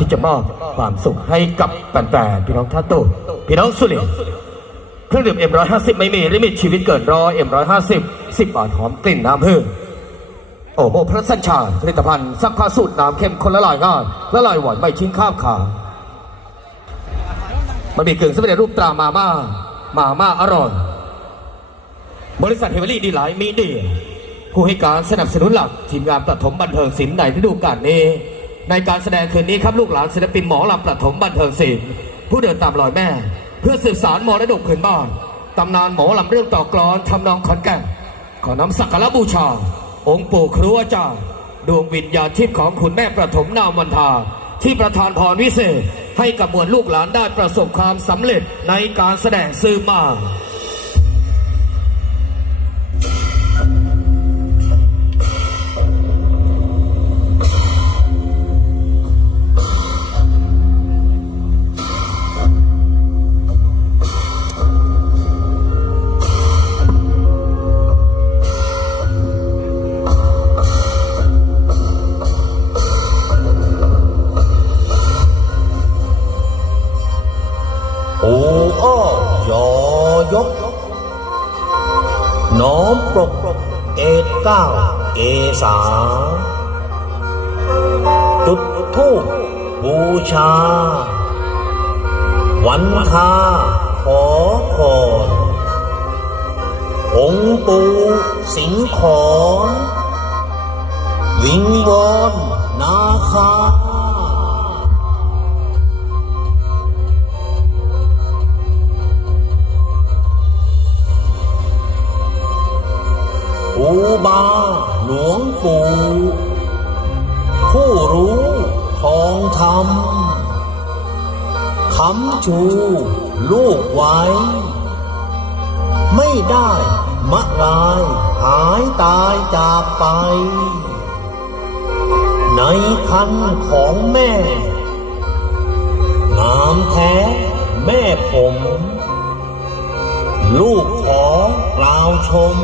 ที่จะมอบความสุขให้กับแฟนๆพี่น้องท่าตุพี่น้องสุรินทร์เครื่องดื่มเอ็มร้อยห้าสิบไม่มีลิมิตชีวิตเกินร้อยเอ็มร้อยห้าสิบสิบบาทหอมกลิ่นน้ำผึ้งโอโมพระสัญชาผลิตภัณฑ์ซักผ้าสูตรน้ำเข้มข้นละลายง่ายละลายหวานไม่ทิ้งข้ามขามันมีกึ่งสำเร็จรูปตรามาม่ามาม่าอร่อย บริษัทเฮเวอรี่ดีไลท์มีเดียผู้ให้การสนับสนุนหลักทีมงานประถมบันเทิงศิลป์ในฤดูกาลนี้ ในการแสดงคืนนี้ครับลูกหลานศิลปินหมอลำประถมบันเทิงศิลป์ผู้เดินตามรอยแม่ เพื่อสืบสารมรดกคืนบ้านตำนานหมอลำเรื่องต่อกลอนทำนองขอนแก่นขอนำสักการะบูชา องค์ปู่ครูอาจารย์ดวงวิญญาณทิพย์ของคุณแม่ประถมนามวันทา ที่ประทานพรวิเศษ ให้กับมวลลูกหลานได้ประสบความสำเร็จในการแสดงซื่อมา ยกน้อมปรกเกตเก้าเกษาจุดทูปบูชา วันทาขอพรองปูสิงขอนวิงวอนนาคา องธรรมคำชูลูกไว้ ไม่ได้มะลายหายตายจากไป ในคันของแม่ งามแท้แม่ผม ลูกขอกล่าวชม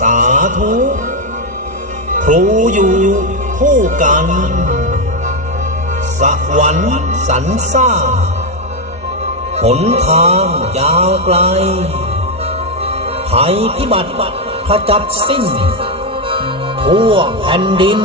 สาธุ ครูอยู่คู่กัน สวรรค์สรรสร้างหนทางยาวไกลภัยพิบัติขจัดสิ้น ทั่วแผ่นดิน